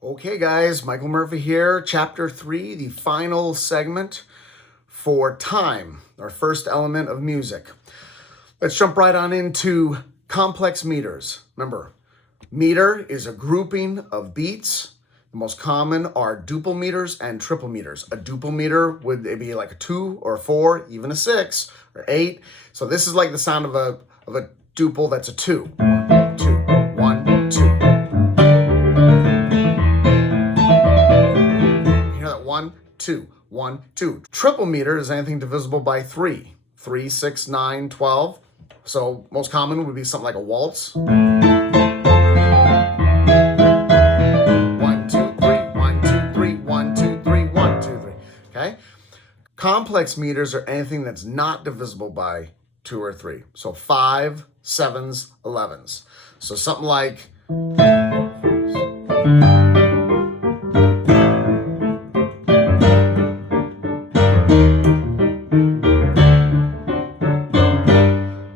Okay guys, Michael Murphy here, chapter 3, the final segment for time, our first element of music. Let's jump right on into complex meters. Remember, meter is a grouping of beats. The most common are duple meters and triple meters. A duple meter would be like a 2 or a 4, even a 6 or 8. So this is like the sound of a duple that's a 2. 2, 1, 2. 1, 2, 1, 2. Triple meter is anything divisible by 3. 3, 6, 9, 12. So most common would be something like a waltz. 1, 2, 3, 1, 2, 3, 1, 2, 3, 1, 2, 3. Okay? Complex meters are anything that's not divisible by 2 or 3. So 5, 7s, 11s. So something like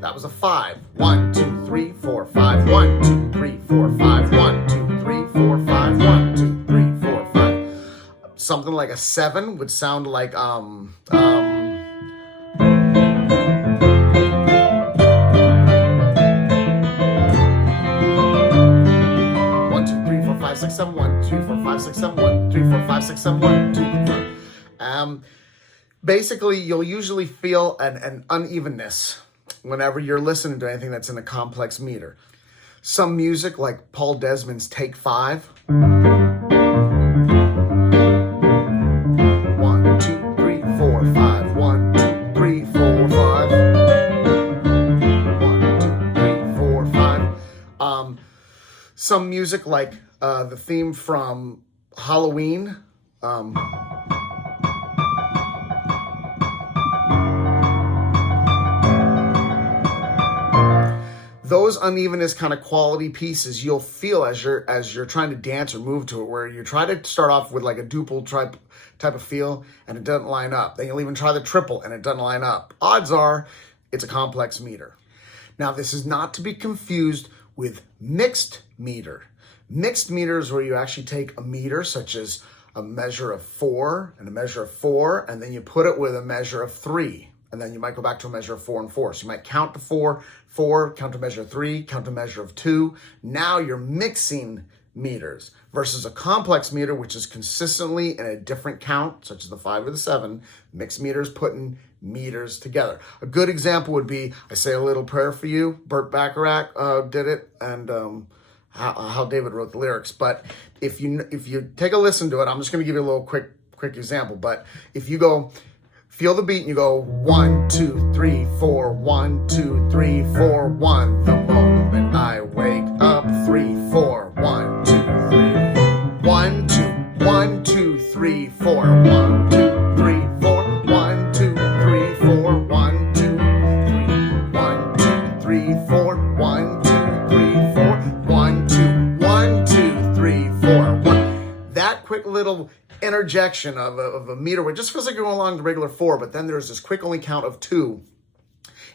that was a 5. 1, 2, 3, 4, 5. 1, 2, 3, 4, 5. 1, 2, 3, 4, 5. 1, 2, 3, 4, 5. Something like a 7 would sound like 1, 2, 3, 4, 5, 6, 7. 1, 2, 4, 5, 6, 7. 1, 3, 4, 5, 6, 7. 1, 2, 3, 4. Basically, you'll usually feel an unevenness whenever you're listening to anything that's in a complex meter. Some music, like Paul Desmond's Take 5. 1, 2, 3, 4, 5. 1, 2, 3, 4, 5. 1, 2, 3, 4, 5. Some music, like the theme from Halloween. Those unevenness kind of quality pieces you'll feel as you're trying to dance or move to it, where you try to start off with like a duple type of feel and it doesn't line up. Then you'll even try the triple and it doesn't line up. Odds are it's a complex meter. Now, this is not to be confused with mixed meter. Mixed meter is where you actually take a meter, such as a measure of 4 and a measure of 4, and then you put it with a measure of 3. And then you might go back to a measure of 4 and 4. So you might count to 4, 4, count to measure of 3, count to measure of 2. Now you're mixing meters versus a complex meter, which is consistently in a different count, such as the 5 or the 7. Mixed meters putting meters together. A good example would be, I Say a Little Prayer for You. Burt Bacharach did it, and how David wrote the lyrics. But if you take a listen to it, I'm just going to give you a little quick example. But if you go, feel the beat and you go 1, 2, 3, 4, 1, 2, 3, 4, 1. The moment I wake up, 3, 4, 1, 2, 3. 1, 2, 1, 2, 3, 4, 1, 2, 3, 4, 1, 2, 3, 4, 1, 2, 3, 1, 2, 3, 4, 1, 2, 3, 4, 1, 2, 1, 2, 3, 4, 1. That quick little interjection of a meter where it just feels like you're going along the regular 4, but then there's this quick only count of 2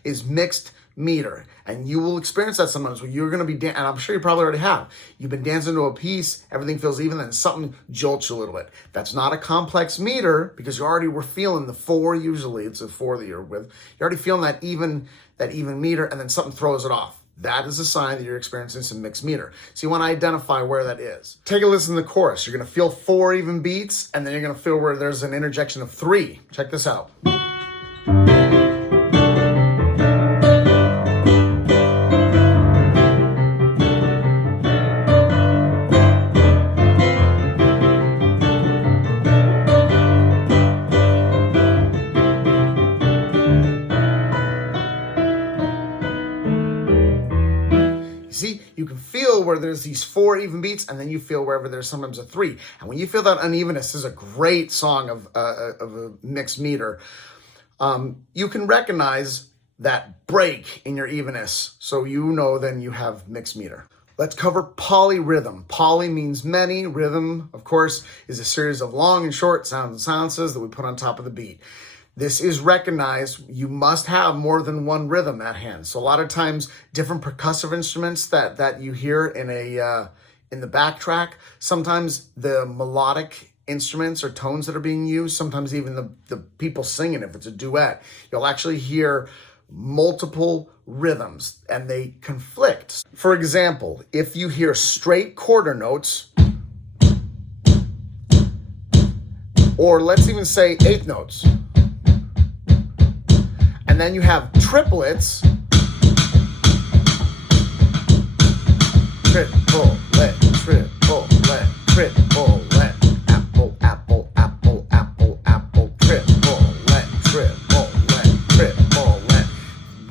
is mixed meter. And you will experience that sometimes where you're going to be, and I'm sure you probably already have. You've been dancing to a piece, everything feels even, then something jolts you a little bit. That's not a complex meter because you already were feeling the 4 usually. It's a 4 that you're with. You're already feeling that even meter, and then something throws it off. That is a sign that you're experiencing some mixed meter. So you want to identify where that is. Take a listen to the chorus. You're going to feel 4 even beats, and then you're going to feel where there's an interjection of 3. Check this out. See, you can feel where there's these 4 even beats, and then you feel wherever there's sometimes a 3. And when you feel that unevenness, this is a great song of a mixed meter. You can recognize that break in your evenness, so you know then you have mixed meter. Let's cover polyrhythm. Poly means many. Rhythm, of course, is a series of long and short sounds and silences that we put on top of the beat. This is recognized. You must have more than one rhythm at hand. So a lot of times, different percussive instruments that you hear in in the backtrack. Sometimes the melodic instruments or tones that are being used, sometimes even the people singing, if it's a duet, you'll actually hear multiple rhythms and they conflict. For example, if you hear straight quarter notes, or let's even say eighth notes, and then you have triplets, triplet, triplet, triplet, apple, apple, apple, apple, apple, triplet, triplet, triplet.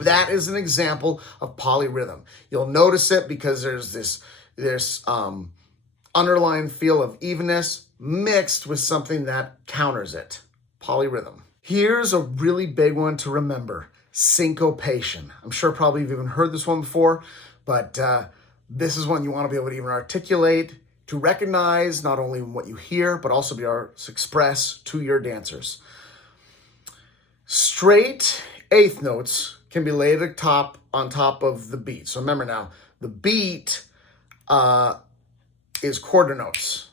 That is an example of polyrhythm. You'll notice it because there's this underlying feel of evenness mixed with something that counters it. Polyrhythm. Here's a really big one to remember: syncopation. I'm sure probably you've even heard this one before, but this is one you want to be able to even articulate, to recognize not only what you hear, but also be able to express to your dancers. Straight eighth notes can be laid on top of the beat. So remember now, the beat is quarter notes.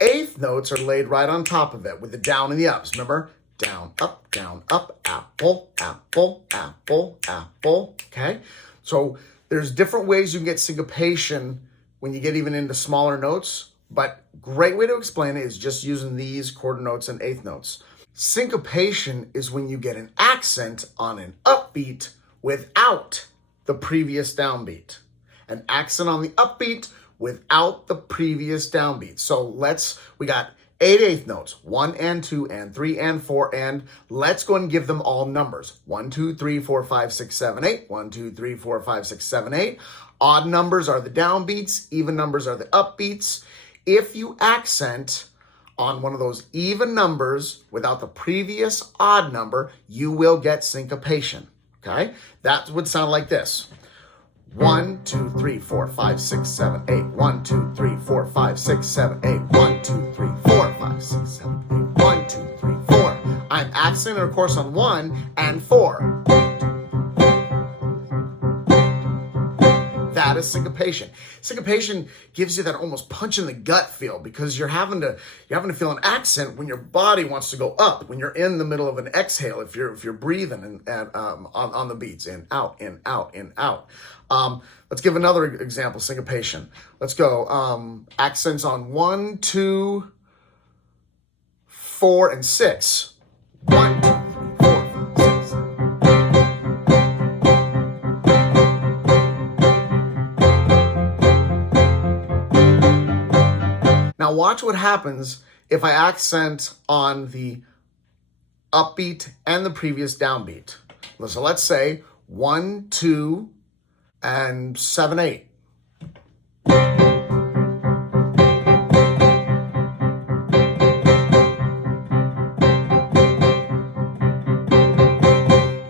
Eighth notes are laid right on top of it with the down and the ups. Remember? Down, up, apple, apple, apple, apple. Okay? So there's different ways you can get syncopation when you get even into smaller notes, but great way to explain it is just using these quarter notes and eighth notes. Syncopation is when you get an accent on an upbeat without the previous downbeat. An accent on the upbeat without the previous downbeat. So we got 8 eighth notes, 1 and 2 and 3 and 4, and let's go and give them all numbers. 1, 2, 3, 4, 5, 6, 7, 8. 1, 2, 3, 4, 5, 6, 7, 8. Odd numbers are the downbeats, even numbers are the upbeats. If you accent on one of those even numbers without the previous odd number, you will get syncopation, okay? That would sound like this. 1, 2, 3, 4, 5, 6, 7, 8. 1, 2, 3, 4, 5, 6, 7, 8. 1, 2, 3, 4, 5, 6, 7, 8. 1, 2, 3, 4. I'm accenting, of course, on 1 and 4. That is syncopation. Syncopation gives you that almost punch in the gut feel because you're having to feel an accent when your body wants to go up, when you're in the middle of an exhale, if you're breathing and on the beats, in, out, in, out, in, out. Let's give another example, syncopation. Let's go. Accents on 1, 2, 4, and 6. 1, 2, 3, 4, 5, 6. Now watch what happens if I accent on the upbeat and the previous downbeat. So let's say 1, 2, and 7, 8.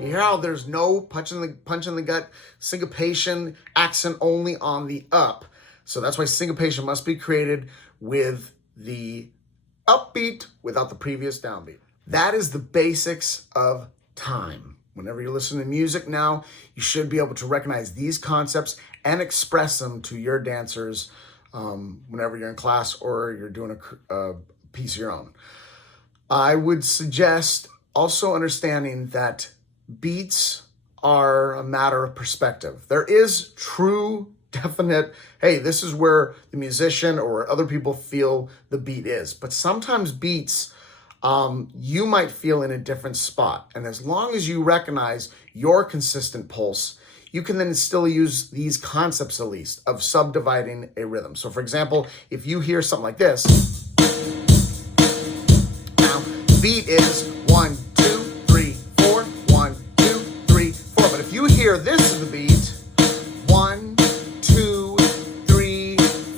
You hear how there's no punch in the gut, syncopation, accent only on the up. So that's why syncopation must be created with the upbeat without the previous downbeat. That is the basics of time. Whenever you're listening to music now, you should be able to recognize these concepts and express them to your dancers whenever you're in class or you're doing a piece of your own. I would suggest also understanding that beats are a matter of perspective. There is true, definite, hey, this is where the musician or other people feel the beat is. But sometimes beats you might feel in a different spot. And as long as you recognize your consistent pulse, you can then still use these concepts at least of subdividing a rhythm. So for example, if you hear something like this, now beat is 1, 2, 3, 4, 1, 2, 3, 4. But if you hear this is the beat, 1, 2, 3,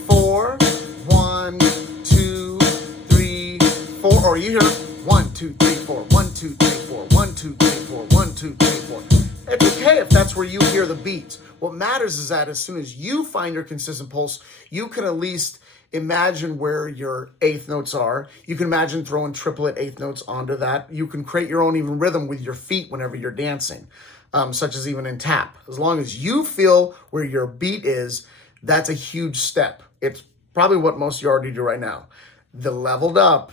4, 1, 2, 3, 4, or you hear 1, 2, 3, 4, 1, 2, 3, 4, 1, 2, 3, 4, 1, 2, 3, 4. It's okay if that's where you hear the beat. What matters is that as soon as you find your consistent pulse, you can at least imagine where your eighth notes are. You can imagine throwing triplet eighth notes onto that. You can create your own even rhythm with your feet whenever you're dancing, such as even in tap. As long as you feel where your beat is, that's a huge step It's probably what most of you already do right now. The leveled up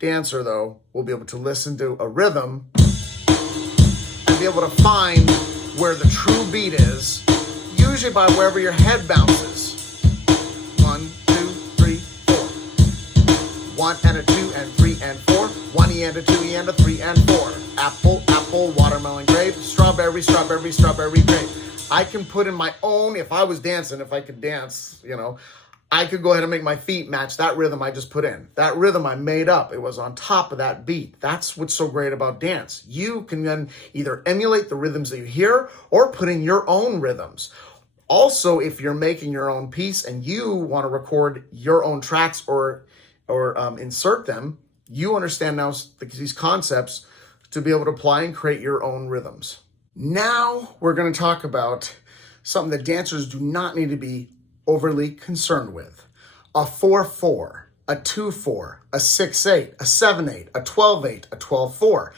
dancer, though, will be able to listen to a rhythm and be able to find where the true beat is, usually by wherever your head bounces. 1, 2, 3, 4. 1 and a 2 and 3 and 4. 1 E and a 2 E and a 3 and 4. Apple, apple, watermelon, grape, strawberry, strawberry, strawberry, grape. I can put in my own, if I was dancing, if I could dance, I could go ahead and make my feet match that rhythm I just put in. That rhythm I made up. It was on top of that beat. That's what's so great about dance. You can then either emulate the rhythms that you hear or put in your own rhythms. Also, if you're making your own piece and you want to record your own tracks or insert them, you understand now these concepts to be able to apply and create your own rhythms. Now we're going to talk about something that dancers do not need to be overly concerned with. A 4-4, a 2-4, a 6-8, a 7-8, a 12-8, a 12-4.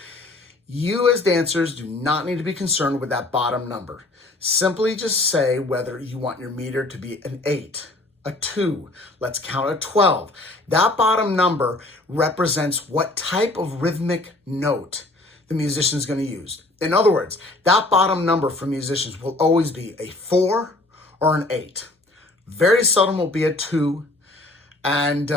You as dancers do not need to be concerned with that bottom number. Simply just say whether you want your meter to be an 8, a 2, let's count a 12. That bottom number represents what type of rhythmic note the musician is going to use. In other words, that bottom number for musicians will always be a 4 or an 8. Very seldom will be a 2, and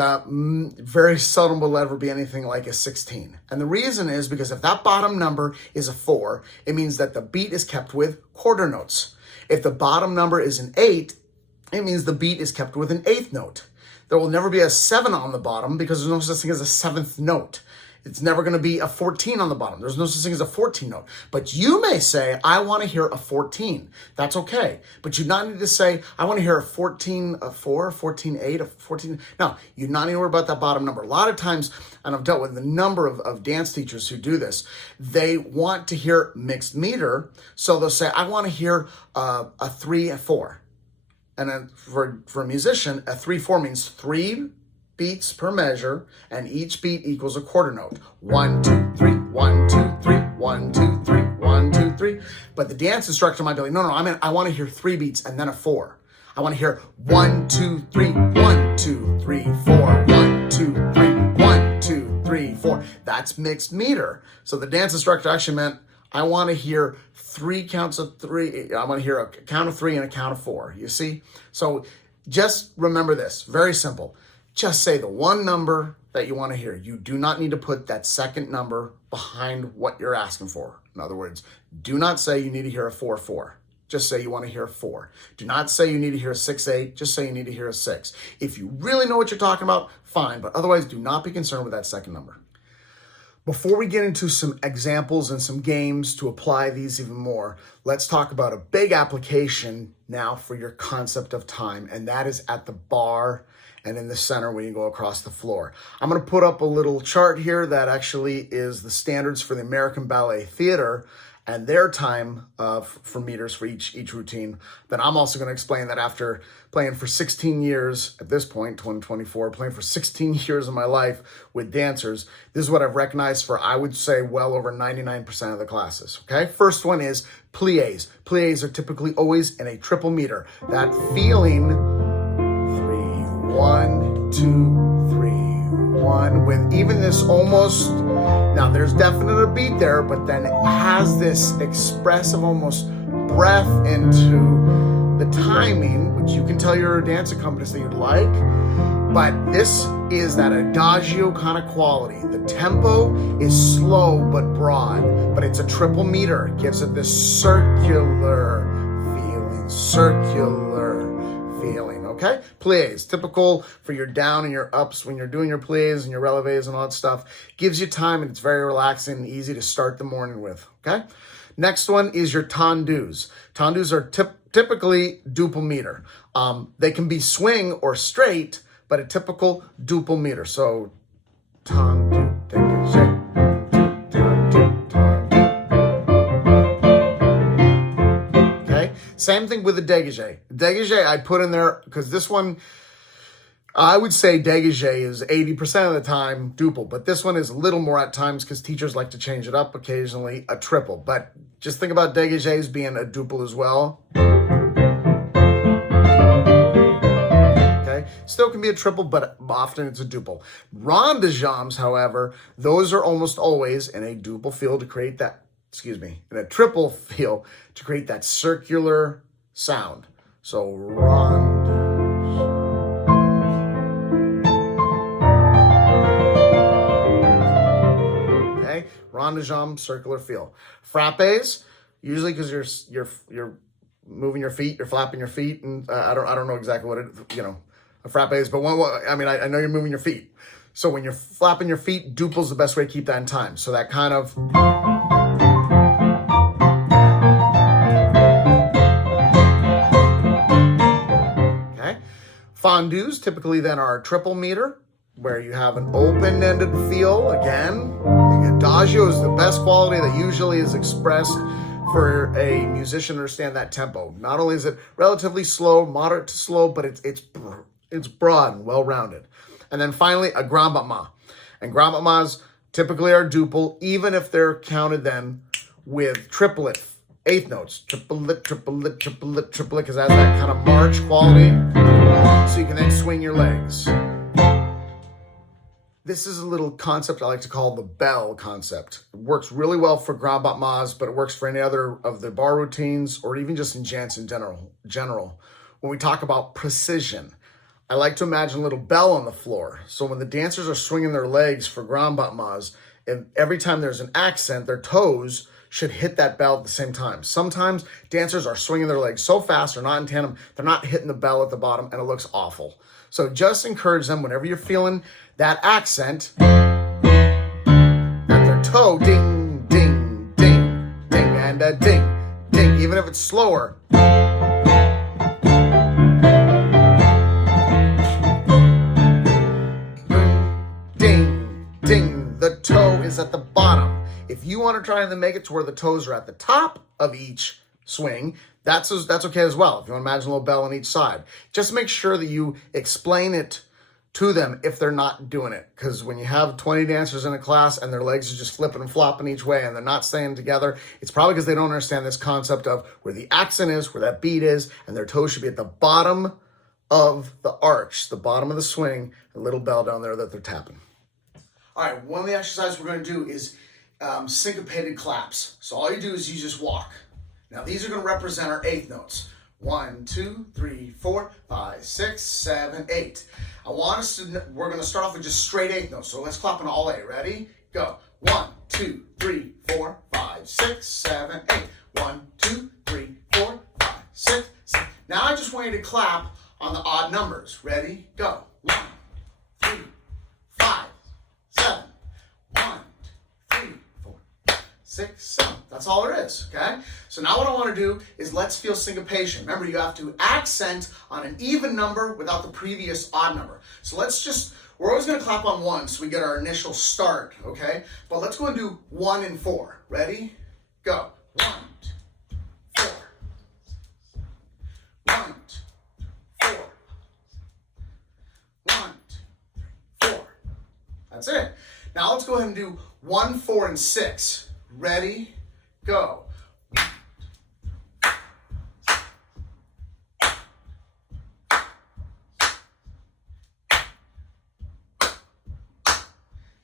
very seldom will ever be anything like a 16. And the reason is because if that bottom number is a 4, it means that the beat is kept with quarter notes. If the bottom number is an 8, it means the beat is kept with an 8th note. There will never be a 7 on the bottom because there's no such thing as a 7th note. It's never going to be a 14 on the bottom. There's no such thing as a 14 note. But you may say, I want to hear a 14. That's okay. But you not need to say, I want to hear a 14, a 4, a 14, 8, a 14. No, you not need to worry about that bottom number. A lot of times, and I've dealt with a number of dance teachers who do this, they want to hear mixed meter. So they'll say, I want to hear a 3 and 4. And then for a musician, a 3-4 means 3 beats per measure, and each beat equals a quarter note. 1, 2, 3, 1, 2, 3, 1, 2, 3, 1, 2, 3. But the dance instructor might be like, no, I want to hear 3 beats and then a 4. I want to hear 1, 2, 3, 1, 2, 3, 4, 1, 2, 3, 1, 2, 3, 4. That's mixed meter. So the dance instructor actually meant, I want to hear 3 counts of 3. I want to hear a count of 3 and a count of 4. You see? So just remember this. Very simple. Just say the one number that you want to hear. You do not need to put that second number behind what you're asking for. In other words, do not say you need to hear a 4-4. Just say you want to hear a 4. Do not say you need to hear a 6-8. Just say you need to hear a 6. If you really know what you're talking about, fine. But otherwise, do not be concerned with that second number. Before we get into some examples and some games to apply these even more, let's talk about a big application now for your concept of time, and that is at the bar and in the center when you go across the floor. I'm going to put up a little chart here that actually is the standards for the American Ballet Theater and their time for meters for each routine. Then I'm also going to explain that after playing for 16 years, at this point, 2024, playing for 16 years of my life with dancers, this is what I've recognized for, I would say, well over 99% of the classes, okay? First one is pliés. Pliés are typically always in a triple meter. That feeling, 3, 1, 2, 3, 1, with even this almost, now there's definitely a beat there, but then it has this expressive almost breath into the timing, which you can tell your dance accompanist that you'd like, but this is that adagio kind of quality. The tempo is slow but broad, but it's a triple meter. It gives it this circular feeling, okay? Pliés, typical for your down and your ups when you're doing your pliés and your relevés and all that stuff. Gives you time and it's very relaxing and easy to start the morning with, okay? Next one is your tendus. Tendus are typically duple meter. They can be swing or straight, but a typical duple meter. So, tendu, dégagé. Same thing with the dégagé. Dégagé I put in there because this one, I would say dégagé is 80% of the time duple, but this one is a little more at times because teachers like to change it up occasionally, a triple. But just think about dégagé as being a duple as well. Still can be a triple, but often it's a duple. Rond de jambes, however, those are almost always in a duple feel to create that, in a triple feel to create that circular sound. So rond. Okay, rond de jambe, circular feel. Frappes, usually because you're moving your feet, you're flapping your feet, and I don't know exactly what a frappe is, but I know you're moving your feet. So when you're flapping your feet, duple's the best way to keep that in time. So that kind of. Okay. Fondues typically then are triple meter, where you have an open-ended feel. Again, adagio is the best quality that usually is expressed for a musician to understand that tempo. Not only is it relatively slow, moderate to slow, but it's broad and well-rounded. And then finally, a grand battement. And grand battements typically are duple, even if they're counted then with triplet, eighth notes. Triplet, triplet, triplet, triplet, because that's that kind of march quality. So you can then swing your legs. This is a little concept I like to call the bell concept. It works really well for grand battements, but it works for any other of the bar routines or even just in jazz in general. When we talk about precision, I like to imagine a little bell on the floor. So when the dancers are swinging their legs for grand battements, and every time there's an accent, their toes should hit that bell at the same time. Sometimes dancers are swinging their legs so fast or not in tandem, they're not hitting the bell at the bottom, and it looks awful. So just encourage them whenever you're feeling that accent, that their toe ding, ding, ding, ding, and a ding, ding, even if it's slower. Ding, ding, the toe is at the bottom. If you want to try and make it to where the toes are at the top of each swing, that's okay as well. If you want to imagine a little bell on each side, just make sure that you explain it to them if they're not doing it. Because when you have 20 dancers in a class and their legs are just flipping and flopping each way and they're not staying together, it's probably because they don't understand this concept of where the accent is, where that beat is, and their toes should be at the bottom of the arch, the bottom of the swing, a little bell down there that they're tapping. All right, one of the exercises we're going to do is syncopated claps. So all you do is you just walk. Now these are going to represent our eighth notes. 1, 2, 3, 4, 5, 6, 7, 8. We're going to start off with just straight eighth notes. So let's clap on all 8. Ready? Go. 1, 2, 3, 4, 5, 6, 7, 8. 1, 2, 3, 4, 5, 6, 7. Now I just want you to clap on the odd numbers. Ready? Go. 1, 3, 5, 7. 1, 2, 3, 4, 5, 6, 7. That's all there is, okay? So now what I want to do is let's feel syncopation. Remember, you have to accent on an even number without the previous odd number. So we're always going to clap on 1 so we get our initial start, okay? But let's go and do 1 and 4. Ready? Go. 1, 2, 4. 1, 2, 4. 1, 2, 4. That's it. Now let's go ahead and do 1, 4, and 6. Ready? Go.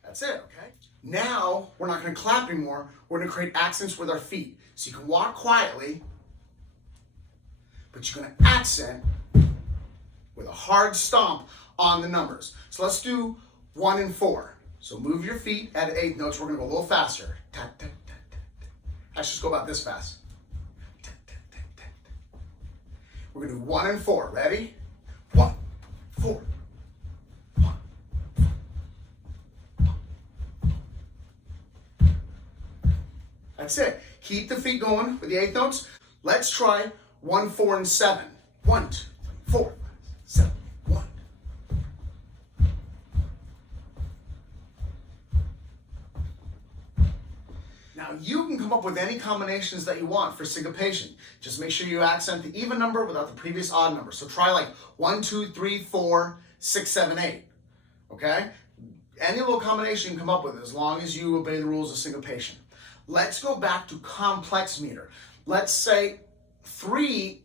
That's it, okay? Now, we're not going to clap anymore. We're going to create accents with our feet. So you can walk quietly, but you're going to accent with a hard stomp on the numbers. So let's do 1 and 4. So move your feet at 8 notes. We're going to go a little faster. Tap, tap, tap, tap, tap. Let's just go about this fast. Tap, tap, tap, tap, tap. We're going to do 1 and 4. Ready? 1, 4. 1, 4. That's it. Keep the feet going with the 8 notes. Let's try 1, 4, and 7. 1, 2, 3, 4, 5, 7. 1. Now you can come up with any combinations that you want for syncopation. Just make sure you accent the even number without the previous odd number. So try like 1, 2, 3, 4, 6, 7, 8. Okay? Any little combination you can come up with as long as you obey the rules of syncopation. Let's go back to complex meter. Let's say 5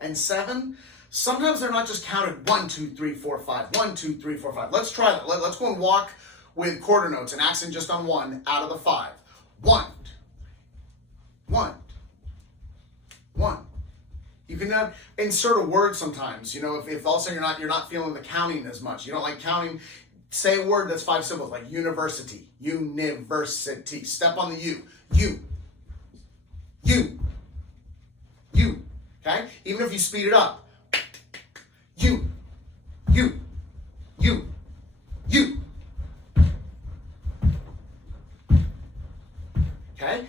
and 7. Sometimes they're not just counted 1, 2, 3, 4, 5, 1, 2, 3, 4, 5. Let's try that. Let's go and walk with quarter notes and accent just on 1 out of the 5. 1, 1, 1. You can insert a word sometimes. You know, if all of a sudden you're not feeling the counting as much, you don't like counting, say a word that's 5 syllables, like university, university. Step on the U, you, you, you. Okay? Even if you speed it up, you, you, you, you. Okay?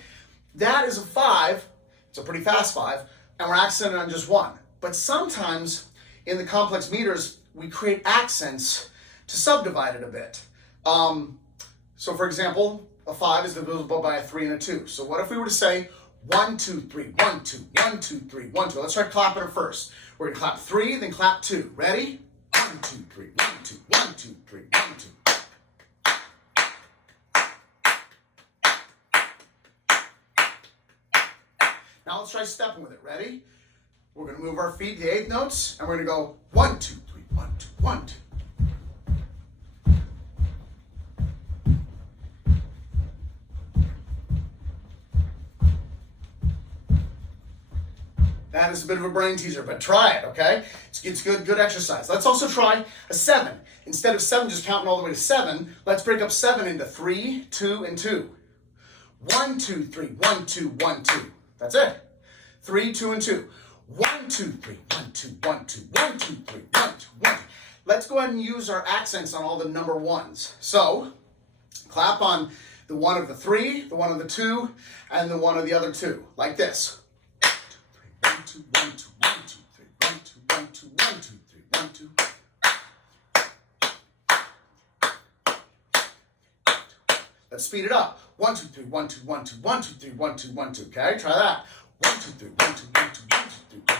That is a 5. It's a pretty fast 5. And we're accenting on just 1. But sometimes in the complex meters, we create accents to subdivide it a bit. So for example, a 5 is divisible by a 3 and a 2. So what if we were to say 1, 2, 3, 1, 2, 1, 2, 3, 1, 2. Let's try clapping it first. We're gonna clap 3, then clap 2. Ready? 1, 2, 3, 1, 2, 1, 2, 3, 1, 2. Now let's try stepping with it. Ready? We're going to move our feet, the 8th notes, and we're going to go 1, 2, 3, 1, 2, 1, 2. That is a bit of a brain teaser, but try it, okay? It's good exercise. Let's also try a 7. Instead of 7 just counting all the way to 7, let's break up 7 into 3, 2, and 2. 1, 2, 3, 1, 2, 1, 2. That's it. 3, 2, and 2. 1, 2, 3, 1, 2, 1, 2, 1, 2, 3, 1, 2, 1. Let's go ahead and use our accents on all the number 1s. So, clap on the 1 of the 3, the 1 of the 2, and the 1 of the other 2, like this. 1, 2, 1, 2, 1, 2, 3, 1, 2, 1, 2, 1, 2, 3, 1, 2. Let's speed it up. 1, 2, 3, 1, 2, 1, 2, 1, 2, 3, 1, 2, 1, 2. Okay, try that. 1, 2, 3, 1, 2, 1, 2, 1, 2, 3.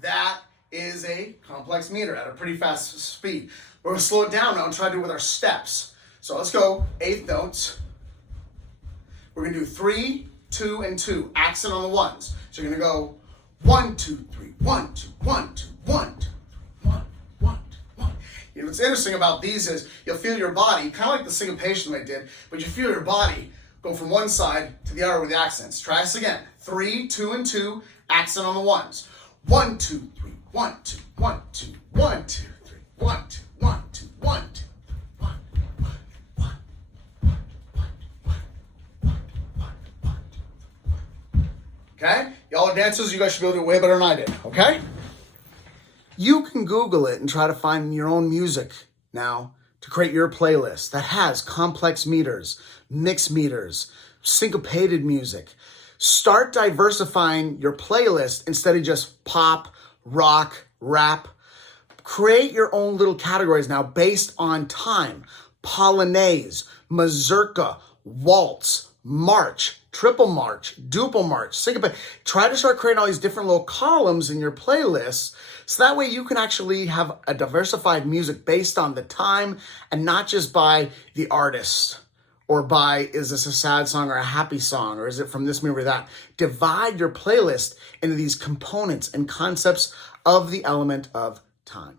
That is a complex meter at a pretty fast speed. We're going to slow it down now and try to do it with our steps. So let's go 8th notes. We're going to do 3, 2, and 2. Accent on the 1s. So you're going to go 1, 2, 3, 1, 2, 1, 2, 1, 2. What's interesting about these is you'll feel your body, kind of like the syncopation they did, but you feel your body go from one side to the other with the accents. Try this again. 3, 2, and 2, accent on the 1s. 1, 2, 3, 1, 2, 1, 2, 1, 2, 3, 1, 2, 1, 2, 1, 2, 1, 1, 1, 1, 1. Okay? Y'all are dancers, you guys should be able to do it way better than I did, okay? You can Google it and try to find your own music now to create your playlist that has complex meters, mixed meters, syncopated music. Start diversifying your playlist instead of just pop, rock, rap. Create your own little categories now based on time. Polonaise, mazurka, waltz, march, triple march, duple march, syncopate. Try to start creating all these different little columns in your playlists so that way you can actually have a diversified music based on the time and not just by the artist or by, is this a sad song or a happy song, or is it from this movie or that? Divide your playlist into these components and concepts of the element of time.